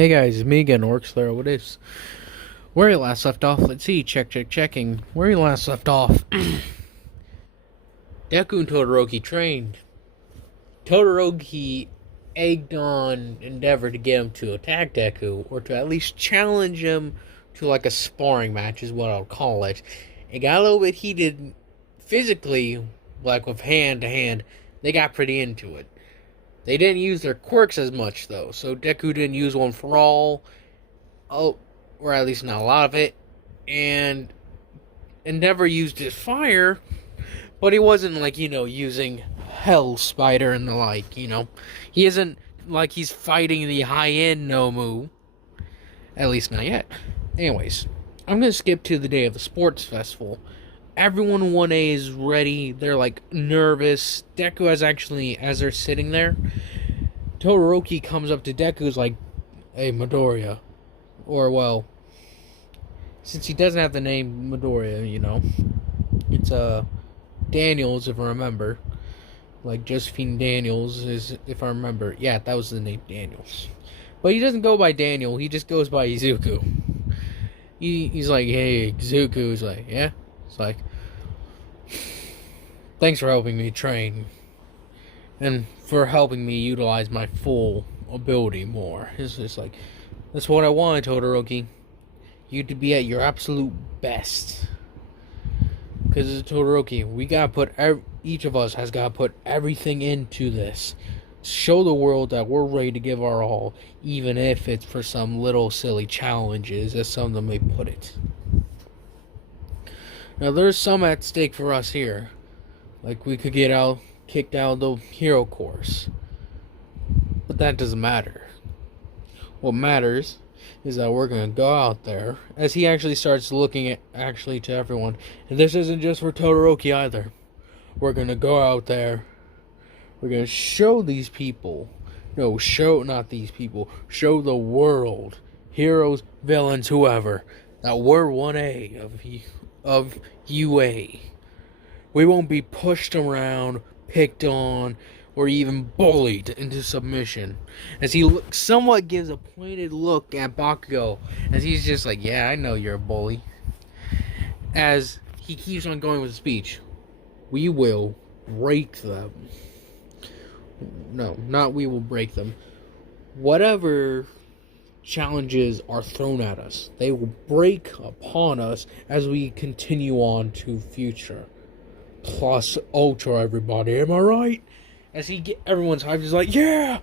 Hey guys, it's me again, Orkslayer. What is? Where you last left off? Let's see. Checking. Where you last left off? Deku and Todoroki trained. Todoroki egged on Endeavor to get him to attack Deku, or to at least challenge him to like a sparring match, is what I'll call it. It got a little bit heated physically, like with hand to hand. They got pretty into it. They didn't use their quirks as much though, so Deku didn't use one for all. Oh, or at least not a lot of it. And Endeavor used his fire, but he wasn't like, using Hell Spider and the like. He isn't like he's fighting the high-end Nomu. At least not yet. Anyways, I'm gonna skip to the day of the sports festival. Everyone in 1A is ready. They're like nervous. Deku has actually, as they're sitting there, Todoroki comes up to Deku, is like, "Hey, Midoriya," or well, since he doesn't have the name Midoriya, it's Daniels, if I remember. Like Josephine Daniels is, if I remember. Yeah, that was the name, Daniels. But he doesn't go by Daniel. He just goes by Izuku. He's like, "Hey, Izuku." He's like, "Yeah." It's like, "Thanks for helping me train and for helping me utilize my full ability more." It's just like, "That's what I wanted, Todoroki. You to be at your absolute best." Because it's Todoroki, we gotta put each of us has gotta put everything into this. Show the world that we're ready to give our all, even if it's for some little silly challenges, as some of them may put it. Now there's some at stake for us here. Like we could get kicked out of the hero course. But that doesn't matter. What matters is that we're gonna go out there, as he actually starts looking at to everyone. And this isn't just for Todoroki either. We're gonna go out there. We're gonna show these people. No, not these people. Show the world, heroes, villains, whoever, that we're 1A of UA. We won't be pushed around, picked on, or even bullied into submission. As he somewhat gives a pointed look at Bakugo, as he's just like, "Yeah, I know you're a bully." As he keeps on going with the speech, "We will break them." No, not we will break them. Whatever challenges are thrown at us, they will break upon us as we continue on to future. Plus Ultra, everybody, am I right? As everyone's hyped, is like, yeah,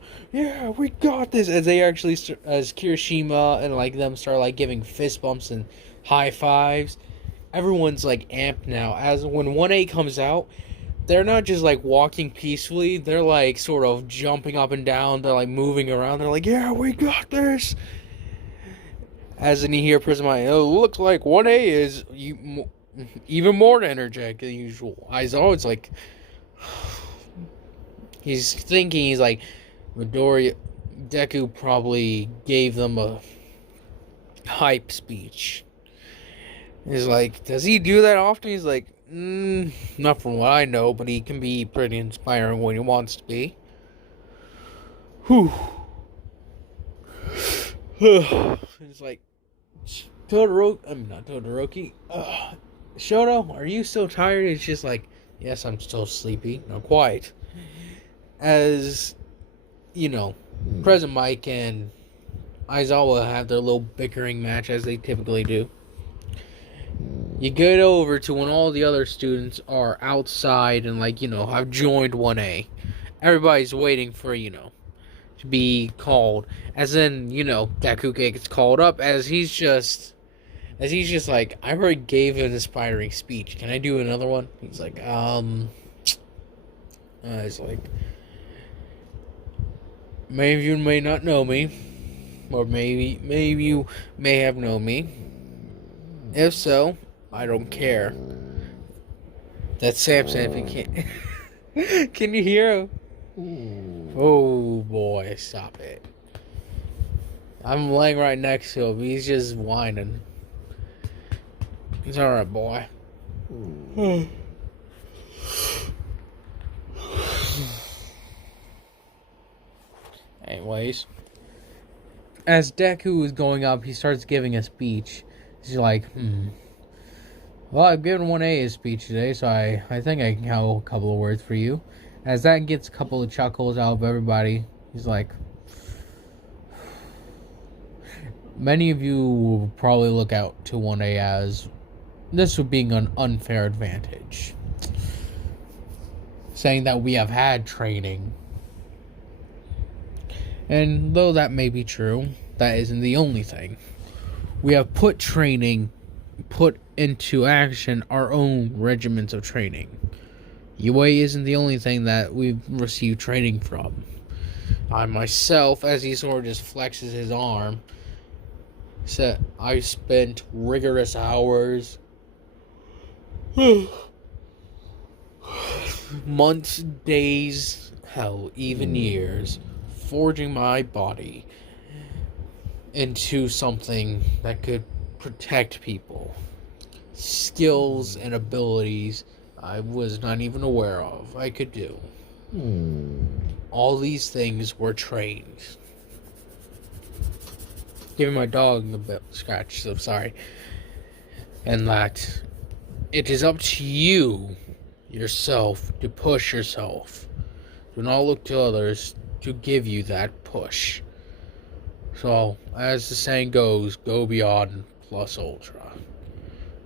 we got this. As they actually, as Kirishima and like them start like giving fist bumps and high fives, everyone's like amped now. As when 1A comes out, they're not just like walking peacefully, they're like sort of jumping up and down, they're like moving around, they're like, "Yeah, we got this." As in you hear Prismite, "It looks like 1A is even more energetic than usual." Aizawa, it's like, he's thinking, he's like, Midoriya, Deku probably gave them a hype speech. He's like, "Does he do that often?" He's like, "Not from what I know, but he can be pretty inspiring when he wants to be." Whew. It's like, not Todoroki. Shoto, are you still tired? It's just like, "Yes, I'm still sleepy. Not quite." As, Present Mike and Aizawa have their little bickering match, as they typically do. You get over to when all the other students are outside and, have joined 1A. Everybody's waiting for, to be called. As then, Deku gets called up, as he's just like, "I already gave an inspiring speech. Can I do another one?" He's like, it's like, "Many of you may not know me, or maybe you may have known me. If so, I don't care." That's Samson, if you can't. Can you hear him? Oh boy, stop it. I'm laying right next to him. He's just whining. It's alright, boy. Anyways, As Deku is going up, he starts giving a speech. He's like, well, I've given 1A a speech today, so I think I can have a couple of words for you. As that gets a couple of chuckles out of everybody, he's like, many of you will probably look out to 1A as this being an unfair advantage. Saying that we have had training. And though that may be true, that isn't the only thing. We have put into action our own regiments of training. UA isn't the only thing that we've received training from. I myself, as he sort of just flexes his arm, said I spent rigorous hours, months, days, hell, even years, forging my body into something that could protect people. Skills and abilities I was not even aware of I could do. All these things were trained. Giving my dog a bit scratch, so sorry. And that it is up to you yourself to push yourself. Do not look to others to give you that push. So, as the saying goes, go beyond plus ultra.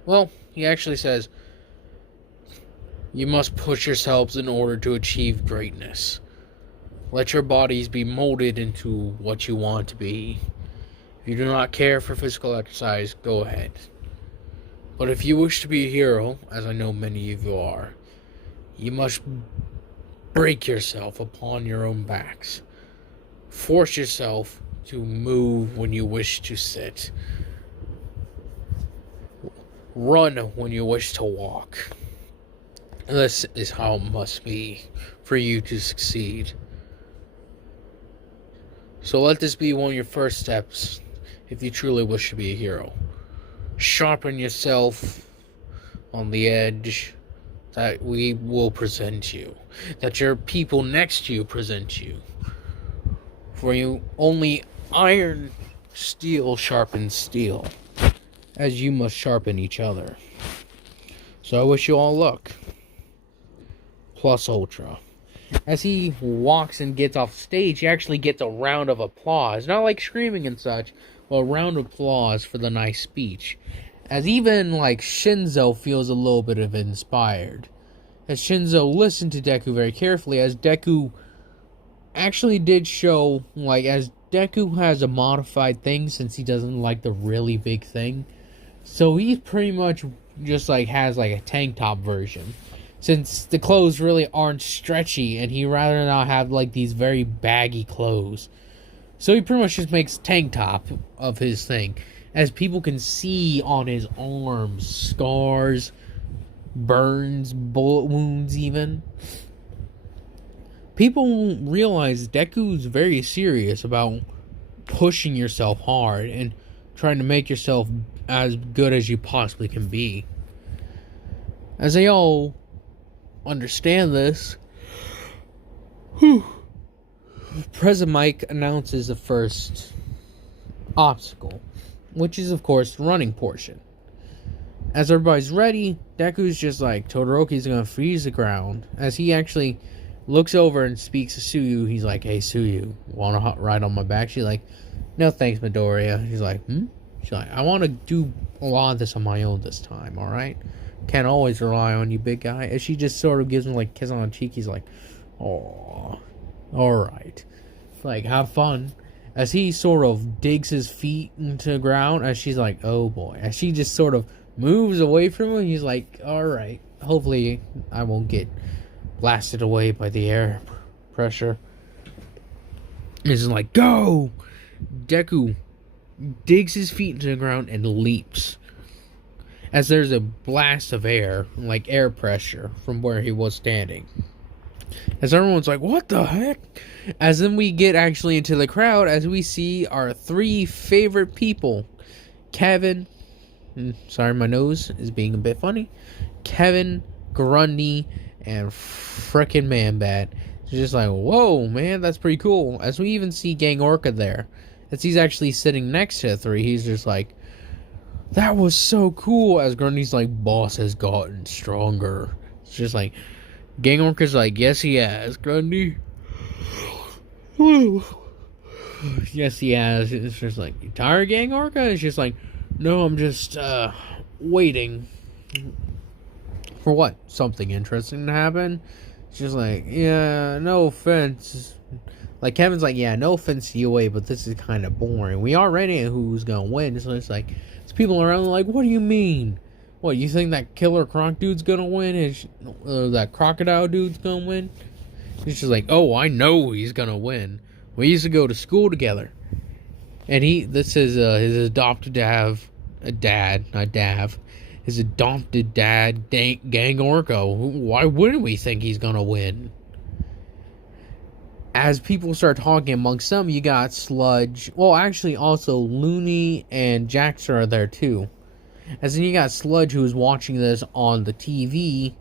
Well, he actually says, you must push yourselves in order to achieve greatness. Let your bodies be molded into what you want to be. If you do not care for physical exercise, go ahead. But if you wish to be a hero, as I know many of you are, you must break yourself upon your own backs. Force yourself to move when you wish to sit. Run when you wish to walk. This is how it must be for you to succeed. So let this be one of your first steps if you truly wish to be a hero. Sharpen yourself on the edge that we will present you, that your people next to you present you. For you only iron steel sharpens steel, as you must sharpen each other. So I wish you all luck. Plus ultra. As he walks and gets off stage, he actually gets a round of applause. Not like screaming and such, but a round of applause for the nice speech. As even like Shinzo feels a little bit of inspired. As Shinzo listened to Deku very carefully, as Deku actually did show, like, as Deku has a modified thing since he doesn't like the really big thing. So he's pretty much just like has like a tank top version. Since the clothes really aren't stretchy and he rather not have like these very baggy clothes. So he pretty much just makes tank top of his thing. As people can see on his arms, scars, burns, bullet wounds even. People realize Deku's very serious about pushing yourself hard and trying to make yourself as good as you possibly can be. As they all understand this, President Mike announces the first obstacle, which is of course the running portion. As everybody's ready, Deku's just like, Todoroki's gonna freeze the ground. As he actually looks over and speaks to Suyu, he's like, hey Suyu, wanna ride on my back? She's like, no thanks Midoriya. He's like, She's like, I wanna do a lot of this on my own this time, alright? Can't always rely on you, big guy. As she just sort of gives him like a kiss on the cheek, he's like, oh, alright. Like, have fun. As he sort of digs his feet into the ground, as she's like, oh boy. As she just sort of moves away from him, he's like, alright. Hopefully I won't get blasted away by the air pressure. He's like, go! Deku digs his feet into the ground and leaps. As there's a blast of air, like air pressure, from where he was standing. As everyone's like, what the heck? As then we get actually into the crowd, as we see our three favorite people. Kevin, sorry my nose is being a bit funny. Kevin, Grundy, and frickin' Man-Bat. It's just like, whoa, man, that's pretty cool. As we even see Gang Orca there. as he's actually sitting next to 3, he's just like, that was so cool. As Grundy's like, boss has gotten stronger. It's just like, Gang Orca's like, yes he has, Grundy. Yes he has. It's just like, you tired, Gang Orca? It's just like, no, I'm just waiting. For what? Something interesting to happen? It's just like, yeah, no offense. Like, Kevin's like, yeah, no offense to UA, but this is kind of boring. We already know who's going to win. So it's like, there's people around like, what do you mean? What, you think that killer croc dude's going to win? Is that crocodile dude's going to win? It's just like, oh, I know he's going to win. We used to go to school together. And this is his adopted dad, not Dav. His adopted dad, Gang Orca. Why wouldn't we think he's going to win? As people start talking amongst them, you got Sludge. Well, actually, also Looney and Jackson are there too. As then you got Sludge, who's watching this on the TV,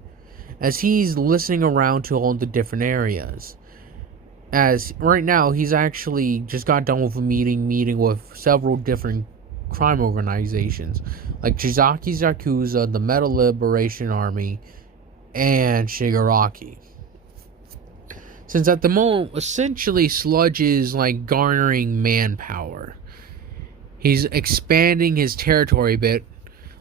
as he's listening around to all the different areas. As right now, he's actually just got done with a meeting with several different crime organizations, like Chizaki's Yakuza, the Metal Liberation Army, and Shigaraki. Since at the moment, essentially, Sludge is like garnering manpower. He's expanding his territory a bit,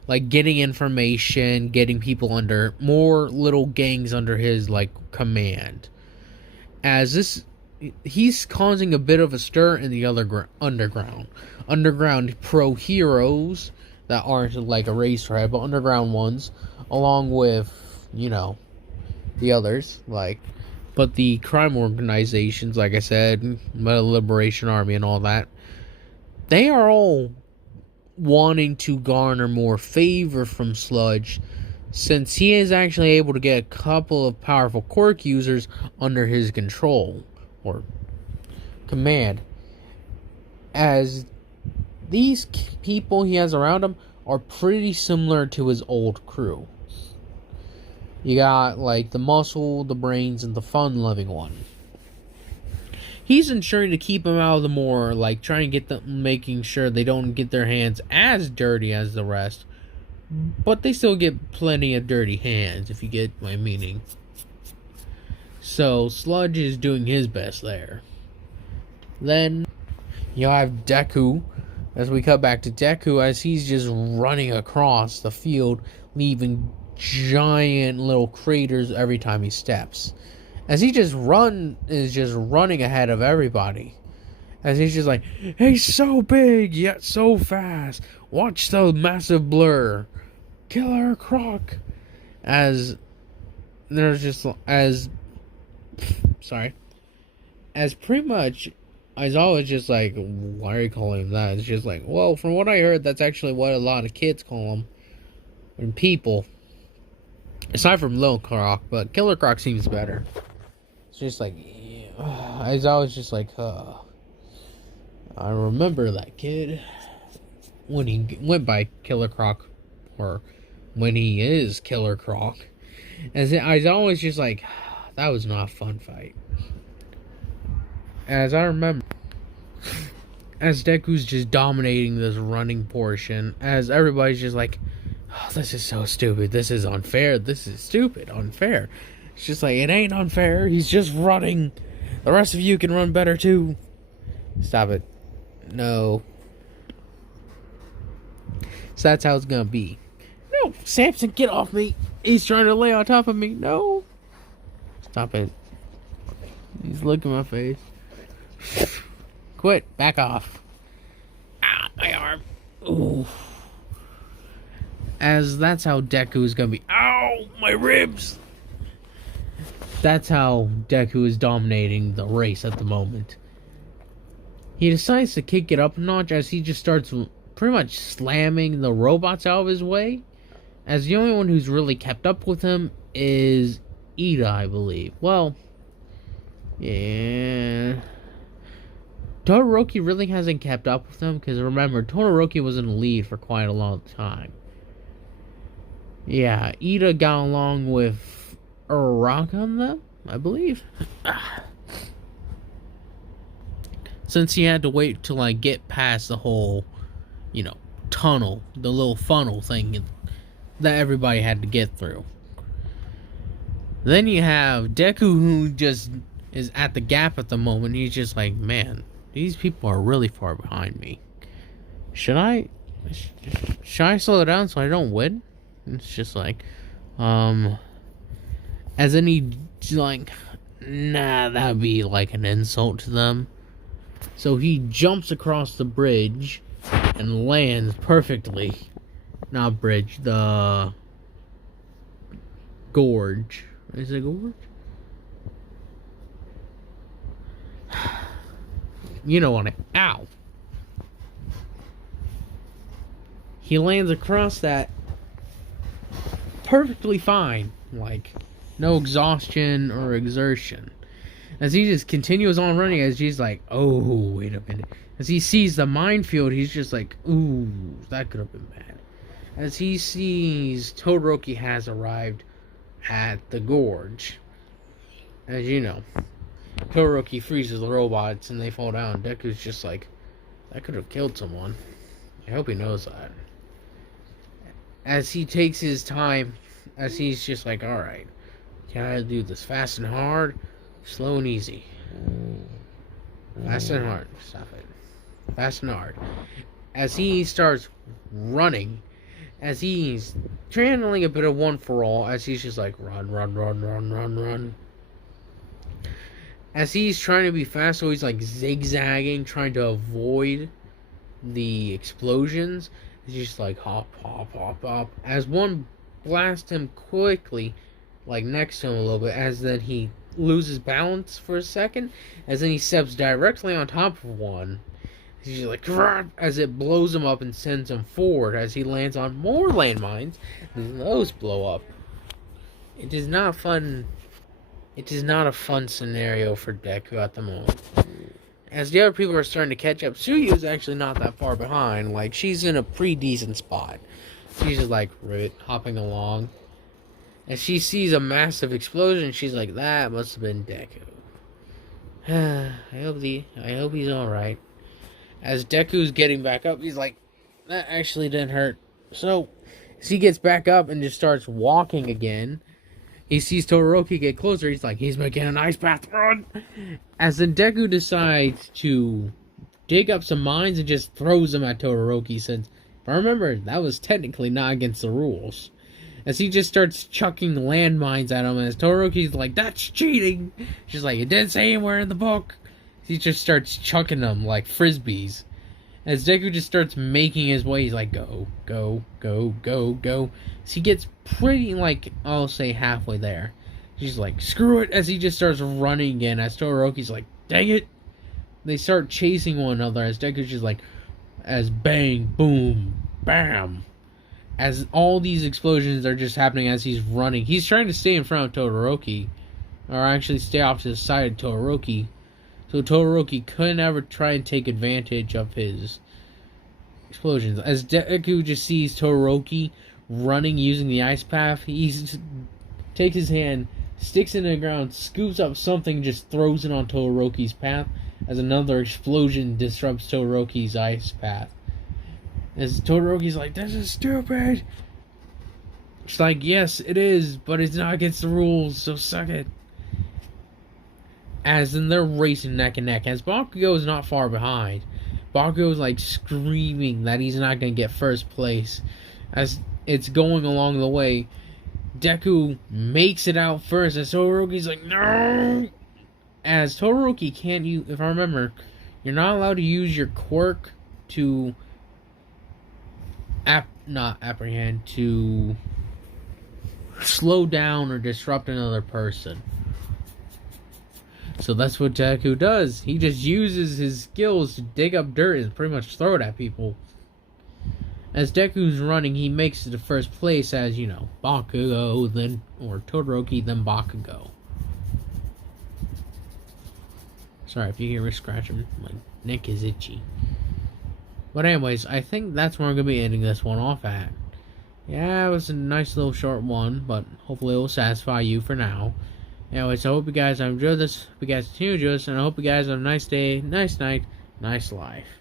like getting information, getting people under more little gangs under his like command. As this, he's causing a bit of a stir in the underground pro heroes that aren't like a race tribe, but underground ones, along with the others like. But the crime organizations, like I said, Metal Liberation Army and all that, they are all wanting to garner more favor from Sludge, since he is actually able to get a couple of powerful quirk users under his control or command. As these people he has around him are pretty similar to his old crew. You got like the muscle, the brains, and the fun-loving one. He's ensuring to keep them out of the more, like trying to get them, making sure they don't get their hands as dirty as the rest, but they still get plenty of dirty hands, if you get my meaning. So Sludge is doing his best there. Then you have Deku. As we cut back to Deku, as he's just running across the field, leaving giant little craters every time he steps. As he is just running ahead of everybody. As he's just like, he's so big yet so fast. Watch the massive blur. Killer Croc. As there's just as pretty much as always just like, why are you calling him that? It's just like, well, from what I heard, that's actually what a lot of kids call him. And people. Aside from Lil Croc, but Killer Croc seems better. It's just like, I was always just like, I remember that kid when he went by Killer Croc, or when he is Killer Croc. As I was always just like, that was not a fun fight. As I remember, as Deku's just dominating this running portion, as everybody's just like, oh, this is so stupid. This is unfair. This is stupid. Unfair. It's just like, it ain't unfair. He's just running. The rest of you can run better too. Stop it. No. So that's how it's gonna be. No, Samson, get off me. He's trying to lay on top of me. No. Stop it. He's looking at my face. Quit. Back off. Ah, my arm. Ooh. As that's how Deku is gonna be. Ow! My ribs! That's how Deku is dominating the race at the moment. He decides to kick it up a notch as he just starts pretty much slamming the robots out of his way. As the only one who's really kept up with him is Ida, I believe. Well, yeah. Todoroki really hasn't kept up with him, because remember, Todoroki was in the lead for quite a long time. Yeah, Ida got along with Uraraka, though, I believe. since he had to wait to like get past the whole, you know, tunnel, the little funnel thing that everybody had to get through. Then you have Deku, who just is at the gap at the moment. He's just like, man, these people are really far behind me. Should I slow down so I don't win? It's just like, as in he's like, nah, that'd be like an insult to them. So he jumps across the bridge and lands perfectly. Not bridge, the gorge. Is it gorge? You know what ow. He lands across that perfectly fine. Like, no exhaustion or exertion. As he just continues on running, as he's like, oh, wait a minute. As he sees the minefield, he's just like, ooh, that could have been bad. As he sees Todoroki has arrived at the gorge. As you know, Todoroki freezes the robots and they fall down. Deku's just like, that could have killed someone. I hope he knows that. As he takes his time, as he's just like, alright, gotta do this fast and hard, slow and easy. Fast and hard. Stop it. Fast and hard. As he starts running, as he's channeling a bit of One For All, as he's just like, run, run, run, run, run, run. As he's trying to be fast, so he's like zigzagging, trying to avoid the explosions. He's just like hop, hop, hop, hop. As one blasts him quickly, like next to him a little bit, as then he loses balance for a second, as then he steps directly on top of one. He's like, as it blows him up and sends him forward, as he lands on more landmines, and those blow up. It is not fun. It is not a fun scenario for Deku at the moment. As the other people are starting to catch up, Tsuyu is actually not that far behind. Like, she's in a pretty decent spot. She's just like, ribbit, hopping along. As she sees a massive explosion, she's like, that must have been Deku. I hope he's alright. As Deku's getting back up, he's like, that actually didn't hurt. So, as he gets back up and just starts walking again, he sees Todoroki get closer. He's like, he's making an ice bath run. As then Deku decides to dig up some mines and just throws them at Todoroki, since, if I remember, that was technically not against the rules. As he just starts chucking landmines at him, and as Todoroki's like, that's cheating. She's like, it didn't say anywhere in the book. He just starts chucking them like frisbees. As Deku just starts making his way, he's like, go, go, go, go, go. So he gets pretty, like, I'll say halfway there. He's like, screw it, as he just starts running again. As Todoroki's like, dang it. They start chasing one another as Deku's just like, as bang, boom, bam. As all these explosions are just happening as he's running. He's trying to stay in front of Todoroki. Or actually stay off to the side of Todoroki. So Todoroki couldn't ever try and take advantage of his explosions. As Deku just sees Todoroki running using the ice path, he takes his hand, sticks it in the ground, scoops up something, just throws it on Todoroki's path, as another explosion disrupts Todoroki's ice path. As Todoroki's like, this is stupid! It's like, yes, it is, but it's not against the rules, so suck it. As then they're racing neck and neck, as Bakugo is not far behind. Bakugo is like screaming that he's not going to get first place. As it's going along the way, Deku makes it out first, as Todoroki's like, no! As Todoroki can't use, if I remember, you're not allowed to use your quirk to to slow down or disrupt another person. So that's what Deku does. He just uses his skills to dig up dirt and pretty much throw it at people. As Deku's running, he makes it to first place as, you know, Bakugo, then, or Todoroki, then Bakugo. Sorry if you hear me scratching, my neck is itchy. But anyways, I think that's where I'm going to be ending this one off at. Yeah, it was a nice little short one, but hopefully it will satisfy you for now. Anyways, I hope you guys have enjoyed this. Hope you guys continue to enjoy this, and I hope you guys have a nice day, nice night, Nice life.